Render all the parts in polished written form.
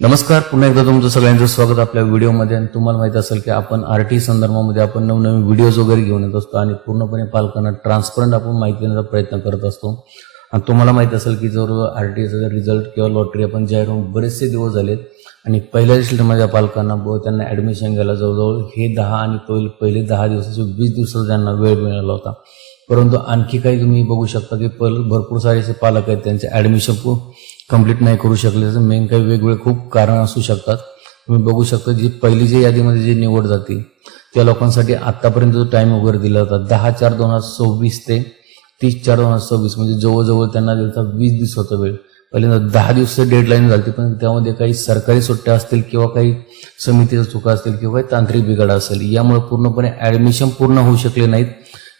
नमस्कार, पुन्हा एकदा तुमचं सगळ्यांचं स्वागत आपल्या व्हिडिओमध्ये. आणि तुम्हाला माहिती असेल की आपण आरटी संदर्भामध्ये आपण नवनवीन व्हिडिओज वगैरे घेऊन येत असतो आणि पूर्णपणे पालकांना ट्रान्सपरंट आपण माहिती देण्याचा प्रयत्न करत असतो. आणि तुम्हाला माहिती असेल की जर आरटीचा रिझल्ट किंवा लॉटरी आपण जाहीर होऊन बरेचसे दिवस झालेत आणि पहिल्या लिस्टमध्ये माझ्या पालकांना त्यांना ॲडमिशन घ्यायला जवळजवळ हे 10 आणि पहिले 10 दिवसाचे 20 दिवसाचा त्यांना वेळ मिळाला होता. परंतु आणखी काही तुम्ही बघू शकता की भरपूर सारे असे पालक आहेत त्यांचे ॲडमिशन कंप्लीट नाही करू शकले. त्याचं मेन काही वेगवेगळे खूप कारण असू शकतात. तुम्ही बघू शकता जी पहिली जी यादीमध्ये जी निवड जाते त्या लोकांसाठी आत्तापर्यंत जो टाईम वगैरे दिला होता 10/4/2024 ते 30/4/2026 म्हणजे जवळजवळ त्यांना दिला 20 दिवस होता वेळ. पहिल्यांदा 10 दिवसाची डेडलाईन झाली, पण त्यामध्ये काही सरकारी सुट्ट्या असतील किंवा काही समितीच्या चुका असतील किंवा काही तांत्रिक बिघाड असेल, यामुळे पूर्णपणे ॲडमिशन पूर्ण होऊ शकले नाहीत.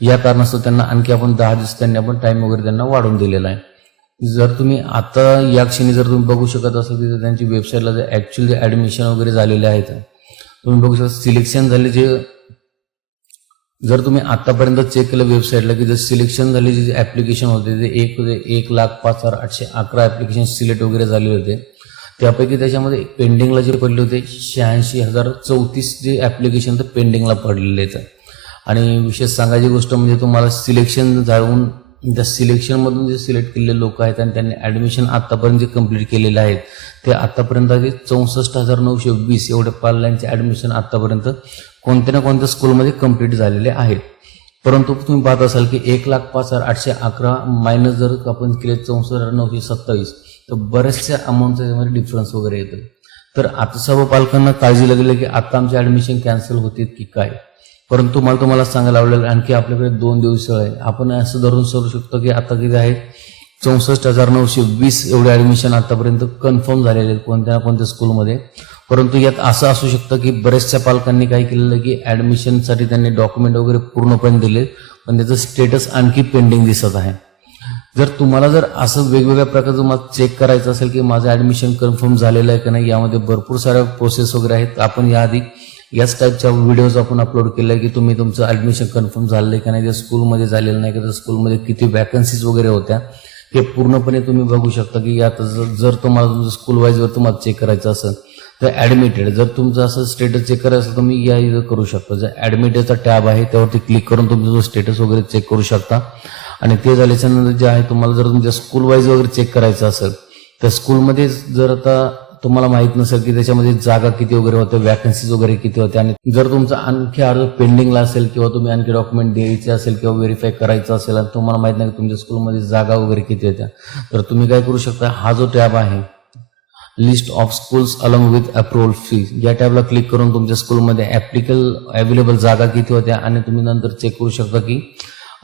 या कारणास्तव त्यांना आणखी आपण 10 दिवस त्यांनी आपण टाईम वगैरे त्यांना वाढवून दिलेला आहे. जर तुम्ही आता या क्षणी जर तुम्ही बघू शकत असाल की त्यांची वेबसाईटला जे ॲक्च्युअली जे ॲडमिशन वगैरे झालेले आहेत तुम्ही बघू शकता. सिलेक्शन झाले जे जर तुम्ही आतापर्यंत चेक केलं वेबसाईटला की जर सिलेक्शन झाले जे ॲप्लिकेशन होते ते 1,05,811 ॲप्लिकेशन सिलेक्ट वगैरे झालेले होते. त्यापैकी त्याच्यामध्ये पेंडिंगला जे पडले होते 86,034 जे ॲप्लिकेशन तर पेंडिंगला पडलेले आहेत. आणि विशेष सांगायची गोष्ट म्हणजे तुम्हाला सिलेक्शन जाऊन त्या सिलेक्शनमधून जे सिलेक्ट केलेले लोक आहेत आणि त्यांनी ॲडमिशन आत्तापर्यंत जे कंप्लीट केलेले आहेत ते आत्तापर्यंत 64,920 एवढे पाल्यांचे ॲडमिशन आत्तापर्यंत कोणत्या ना कोणत्या स्कूलमध्ये कंप्लीट झालेले आहेत. परंतु तुम्ही पाहत असाल की 1,05,811 मायनस जर आपण केले 64,927 तर बऱ्याचशा अमाऊंटचा त्यामध्ये डिफरन्स वगैरे येतो. तर आता सर्व पालकांना काळजी लागली की आता आमचे ॲडमिशन कॅन्सल होतील की काय. परंतु मला तुम्हाला सांगायला आवडेल आणखी आपल्याकडे 2 दिवस आहे. आपण असं धरून सरू शकतो की आता किती आहे 64,920 एवढे ॲडमिशन आतापर्यंत कन्फर्म झालेले आहेत कोणत्या ना कोणत्या स्कूलमध्ये. परंतु यात असं असू शकतं की बऱ्याचशा पालकांनी काय केलेलं की ॲडमिशनसाठी त्यांनी डॉक्युमेंट वगैरे पूर्णपणे दिले, पण त्याचं स्टेटस आणखी पेंडिंग दिसत आहे. जर तुम्हाला जर असं वेगवेगळ्या प्रकारचं मला चेक करायचं असेल की माझं ॲडमिशन कन्फर्म झालेलं आहे का नाही, यामध्ये भरपूर साऱ्या प्रोसेस वगैरे आहेत. आपण याआधी याच टाईपच्या व्हिडिओज आपण अपलोड केले आहे की तुम्ही तुमचं ॲडमिशन कन्फर्म झालं आहे का नाही, त्या स्कूलमध्ये झालेलं नाही का, त्या स्कूलमध्ये किती वॅकन्सीज वगैरे होत्या हे पूर्णपणे तुम्ही बघू शकता. की यात जर तुम्हाला तुमचं स्कूल वाईजवर तुम्हाला चेक करायचं असेल तर ॲडमिटेड, जर तुमचं असं स्टेटस चेक करायचं असेल तर तुम्ही या इथं करू शकता. जर ॲडमिटेडचा टॅब आहे त्यावरती क्लिक करून तुमचं जो स्टेटस वगैरे चेक करू शकता. आणि ते झाल्याच्यानंतर जे आहे तुम्हाला जर तुमच्या स्कूल वाईज वगैरे चेक करायचं असेल तर स्कूलमध्ये जर आता तुम्हाला माहीत नसेल की त्याच्यामध्ये जागा किती वगैरे होत्या, वॅकन्सीज वगैरे किती होत्या, आणि जर तुमचा आणखी अर्ज पेंडिंगला असेल किंवा तुम्ही आणखी डॉक्युमेंट द्यायचे असेल किंवा व्हेरीफाय करायचं असेल आणि तुम्हाला माहीत नाही की तुमच्या स्कूलमध्ये जागा वगैरे किती होत्या, तर तुम्ही काय करू शकता, हा जो टॅब आहे list of schools along with approval fee, या टॅबला क्लिक करून तुमच्या स्कूलमध्ये अवेलेबल जागा किती होत्या आणि तुम्ही नंतर चेक करू शकता की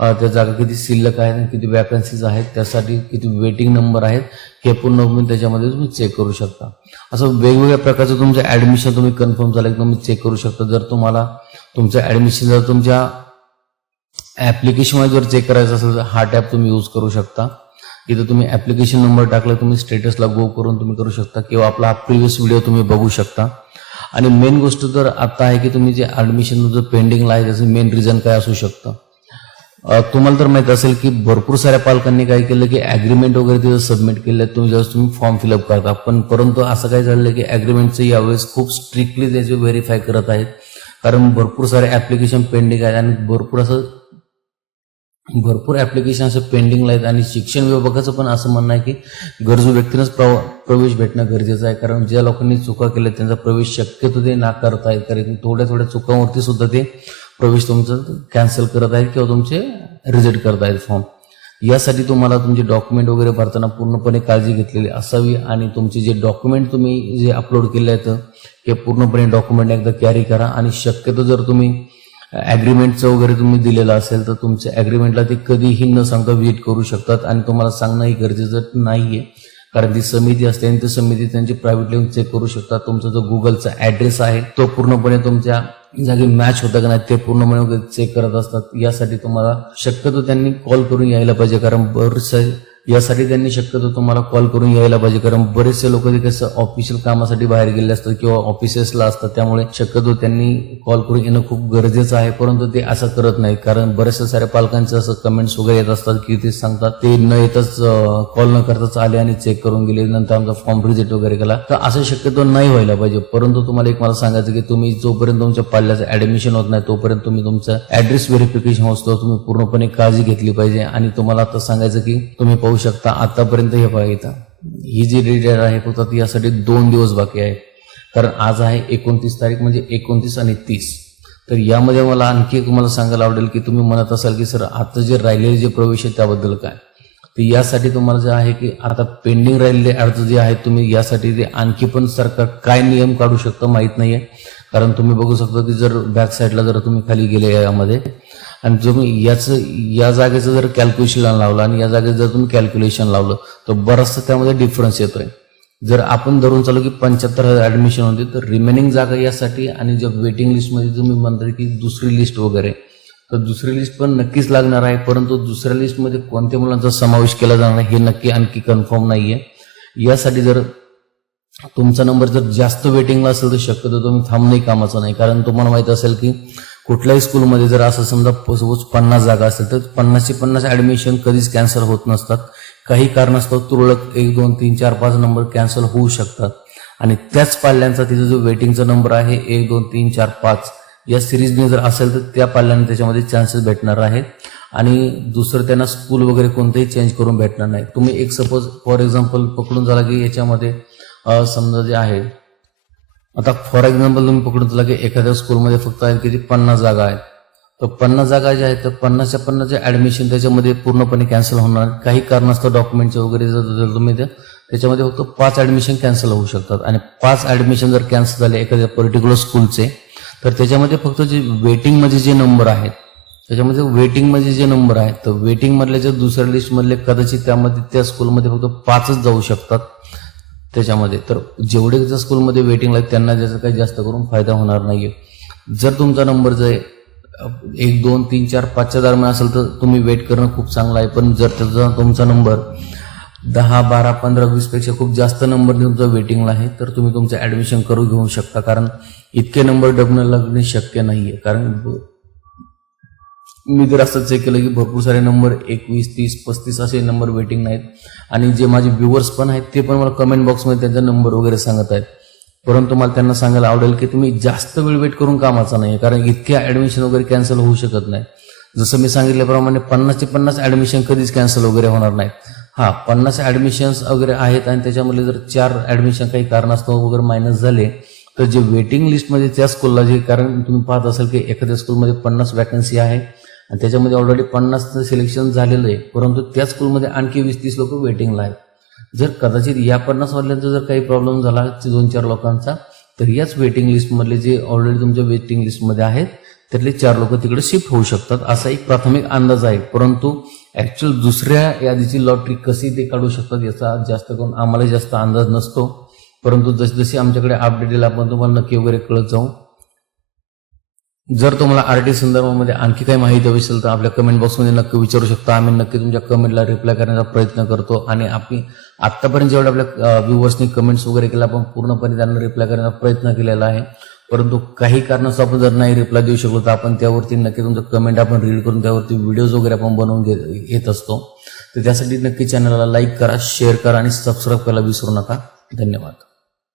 त्या जागा किती शिल्लक आहेत आणि किती वॅकन्सीज आहेत, त्यासाठी किती वेटिंग नंबर आहेत हे पूर्ण त्याच्यामध्ये तुम्ही चेक करू शकता. असं वेगवेगळ्या प्रकारचं तुमचं ॲडमिशन तुम्ही कन्फर्म झालं की तुम्ही चेक करू शकता. जर तुम्हाला तुमचं ॲडमिशन जर तुमच्या ॲप्लिकेशनमध्ये जर चेक करायचं असेल तर हा टॅब तुम्ही यूज करू शकता. इथं तुम्ही ॲप्लिकेशन नंबर टाकला तुम्ही स्टेटसला गो करून तुम्ही करू शकता किंवा आपला हा प्रिव्हियस व्हिडिओ तुम्ही बघू शकता. आणि मेन गोष्ट तर आता आहे की तुम्ही जे ॲडमिशन जर पेंडिंगला आहे त्याचं मेन रिझन काय असू शकतं. तुम्हाला तर माहीत असेल की भरपूर साऱ्या पालकांनी काय केलं की ॲग्रीमेंट वगैरे तिथं सबमिट केलं तुम्ही ज्यावेळेस तुम्ही फॉर्म फिलअप करता. परंतु असं काय झालं की ॲग्रीमेंटचं यावेळेस खूप स्ट्रिक्टली त्याचे व्हेरीफाय करत आहेत, कारण भरपूर सारे ॲप्लिकेशन पेंडिंग आहेत आणि भरपूर ॲप्लिकेशन असं पेंडिंगला आहेत. आणि शिक्षण विभागाचं पण असं म्हणणं आहे की गरजू व्यक्तीनंच प्रवेश भेटणं गरजेचं आहे, कारण ज्या लोकांनी चुका केल्या त्यांचा प्रवेश शक्यतो ते नाकारत आहेत, कारण थोड्या थोड्या चुकांवरती सुद्धा ते प्रवेश तुमचं कॅन्सल करत आहेत किंवा तुमचे रिजेक्ट करत आहेत फॉर्म. यासाठी तुम्हाला तुमचे डॉक्युमेंट वगैरे भरताना पूर्णपणे काळजी घेतलेली असावी आणि तुमचे जे डॉक्युमेंट तुम्ही जे अपलोड केले आहेत ते पूर्णपणे डॉक्युमेंट एकदा कॅरी करा. आणि शक्यतो जर तुम्ही ॲग्रीमेंटचं वगैरे तुम्ही दिलेलं असेल तर तुमच्या ॲग्रीमेंटला ते कधीही न सांगता व्हिजिट करू शकतात आणि तुम्हाला सांगणंही गरजेचं नाही आहे, कारण ती समिती असते आणि ती समिती त्यांची प्रायव्हेट लिहून चेक करू शकतात. तुमचा जो गुगलचा ॲड्रेस आहे तो पूर्णपणे तुमच्या जागी मॅच होता का नाही ते पूर्णपणे चेक करत असतात. यासाठी तुम्हाला शक्यतो त्यांनी कॉल करून यायला पाहिजे, कारण बरेचसे यासाठी त्यांनी शक्यतो तुम्हाला कॉल करून यायला पाहिजे, कारण बरेचसे लोक ते कसं ऑफिशियल कामासाठी बाहेर गेले असतात किंवा ऑफिसेसला असतात, त्यामुळे शक्यतो त्यांनी कॉल करून येणं खूप गरजेचं आहे. परंतु ते असं करत नाही, कारण बरेचसे साऱ्या पालकांचे असं कमेंट्स वगैरे येत असतात की ते सांगतात ते न येतच कॉल न करताच आले आणि चेक करून गेले, नंतर आमचा फॉर्म रिजेक्ट वगैरे केला. तर असं शक्यतो नाही व्हायला पाहिजे. परंतु तुम्हाला एक मला सांगायचं की तुम्ही जोपर्यंत तुमच्या पाल्याचं ऍडमिशन होत नाही तोपर्यंत तुम्ही तुमचं ऍड्रेस व्हेरिफिकेशन होतो तुम्ही पूर्णपणे काळजी घेतली पाहिजे. आणि तुम्हाला आता सांगायचं की तुम्ही पाहू शकता आतापर्यंत हे बघा इथं ही जी डेट आहे फक्त यासाठी 2 दिवस बाकी आहेत, कारण आज आहे 29 तारीख, म्हणजे 29 आणि 30. तर यामध्ये मला आणखी तुम्हाला सांगायला आवडेल की तुम्ही म्हणत असाल की सर आता जे राहिलेले जे प्रवेश आहे त्याबद्दल काय, तर यासाठी तुम्हाला जे आहे की आता पेंडिंग राहिलेले अर्ज जे आहेत तुम्ही यासाठी ते आणखी पण सरकार काय नियम काढू शकतं माहीत नाहीये. कारण तुम्ही बघू शकता की जर बॅक साईडला जर तुम्ही खाली गेले यामध्ये आणि तुम्ही या जागेचं जर कॅल्क्युलेशन लावलं आणि या जागेचं जर तुम्ही कॅल्क्युलेशन लावलं तर बराचसा त्यामध्ये डिफरन्स येतोय. जर आपण धरून चालू की 75,000 ऍडमिशन होते तर रिमेनिंग जागा यासाठी आणि जर वेटिंग लिस्टमध्ये तुम्ही म्हणता की दुसरी लिस्ट वगैरे, तर दुसरी लिस्ट पण नक्कीच लागणार आहे. परंतु दुसऱ्या लिस्टमध्ये कोणत्या मुलांचा समावेश केला जाणार हे नक्की आणखी कन्फर्म नाहीये. यासाठी जर तुमचा नंबर जर जास्त वेटिंगला असेल तर शक्यतो तुम्ही थांबणंही कामाचं नाही, कारण तुम्हाला माहित असेल की कुठल्याही स्कूलमध्ये जर असं समजा सपोज 50 जागा असेल तर 50चे ऍडमिशन कधीच कॅन्सल होत नसतात. काही कारणास्तव तुरळक 1, 2, 3, 4, 5 नंबर कॅन्सल होऊ शकतात आणि त्याच पाल्यांचा तिचा जो वेटिंगचा नंबर आहे 1, 2, 3, 4, 5 या सिरीजने जर असेल तर त्या पाल्यांना त्याच्यामध्ये चान्सेस भेटणार आहेत. आणि दुसरं त्यांना स्कूल वगैरे कोणतेही चेंज करून भेटणार नाही. तुम्ही एक सपोज फॉर एक्झाम्पल पकडून झाला की याच्यामध्ये समजा जे आहे आता फॉर एक्झाम्पल तुम्ही पकडून चला की एखाद्या स्कूलमध्ये फक्त आहेत की 50 जागा आहेत, तर 50 जागा ज्या आहेत तर 50च्या 50 ऍडमिशन त्याच्यामध्ये पूर्णपणे कॅन्सल होणार. काही कारणास्तव डॉक्युमेंटचे वगैरे जर तुम्ही त्याच्यामध्ये फक्त 5 ऍडमिशन कॅन्सल होऊ शकतात. आणि 5 ऍडमिशन जर कॅन्सल झाले एखाद्या पर्टिक्युलर स्कूलचे तर त्याच्यामध्ये फक्त जे वेटिंगमध्ये जे नंबर आहेत त्याच्यामध्ये वेटिंगमध्ये जे नंबर आहेत तर वेटिंगमधल्या ज्या दुसऱ्या लिस्टमधले कदाचित त्यामध्ये त्या स्कूलमध्ये फक्त 5च जाऊ शकतात त्याच्यामध्ये. तर जेवढे त्या स्कूलमध्ये वेटिंग आहेत त्यांना त्याचा काही जास्त करून फायदा होणार नाहीये. जर तुमचा नंबर जर 1, 2, 3, 4, 5च्या दरम्यान असेल तर तुम्ही वेट करणं खूप चांगलं आहे. पण जर त्याचा तुमचा नंबर 10, 12, 15, 20 पेक्षा खूप जास्त नंबर तुमचा वेटिंगला आहे तर तुम्ही तुमचं ऍडमिशन करू घेऊ शकता, कारण इतके नंबर डबल लागणे शक्य नाहीये. कारण मी जर असं चेक केलं की भरपूर सारे नंबर 21, 30, 35 असे नंबर वेटिंग नाहीत. आणि जे माझे व्ह्युअर्स पण आहेत ते पण मला कमेंट बॉक्समध्ये त्यांचा नंबर वगैरे सांगत आहेत. परंतु मला त्यांना सांगायला आवडेल की तुम्ही जास्त वेळ वेट करून कामाचा नाही, कारण इतके ऍडमिशन वगैरे कॅन्सल होऊ शकत नाही. जसं मी सांगितल्याप्रमाणे 50चे 50 ऍडमिशन कधीच कॅन्सल वगैरे होणार नाहीत. 50 ऍडमिशन्स वगैरे आहेत आणि त्याच्यामध्ये जर 4 ऍडमिशन काही कारणास्तव वगैरे मायनस झाले तर जे वेटिंग लिस्टमध्ये त्या स्कूलला जे, कारण तुम्ही पाहत असाल की एखाद्या स्कूलमध्ये 50 वॅकन्सी आहे आणि त्याच्यामध्ये ऑलरेडी 50चं सिलेक्शन झालेलं आहे, परंतु त्या स्कूलमध्ये आणखी 20-30 लोक वेटिंगला आहेत. जर कदाचित या 50 वाल्यांचा जर काही प्रॉब्लेम झाला 2-4 लोकांचा तर याच वेटिंग लिस्टमधले जे ऑलरेडी तुमच्या वेटिंग लिस्टमध्ये आहेत त्यातले 4 लोक तिकडे शिफ्ट होऊ शकतात असा एक प्राथमिक अंदाज आहे. परंतु ऍक्च्युअल दुसऱ्या यादीची लॉटरी कशी ते काढू शकतात याचा जास्त करून आम्हाला जास्त अंदाज नसतो. परंतु जशी आमच्याकडे अपडेट येईल आपण तुम्हाला नक्की वगैरे कळत जाऊ. जर तुम्हाला आरटी संदर्भामध्ये आणखी काही माहिती हवी असेल तर आपल्या कमेंट बॉक्समध्ये नक्की विचारू शकता. आम्ही नक्की तुमच्या कमेंटला रिप्लाय करण्याचा प्रयत्न करतो. आणि आतापर्यंत जेवढे आपल्या व्ह्युअर्सनी कमेंट्स वगैरे केला आपण पूर्णपणे त्यांना रिप्लाय करण्याचा प्रयत्न केलेला आहे. परंतु काही कारणास्तव आपण जर नाही रिप्लाय देऊ शकलो तर आपण त्यावरती नक्की तुमचं कमेंट आपण रीड करून त्यावरती व्हिडिओज वगैरे आपण बनवून घेत असतो. तर त्यासाठी नक्की चॅनलला लाईक करा, शेअर करा आणि सबस्क्राईब करायला विसरू नका. धन्यवाद.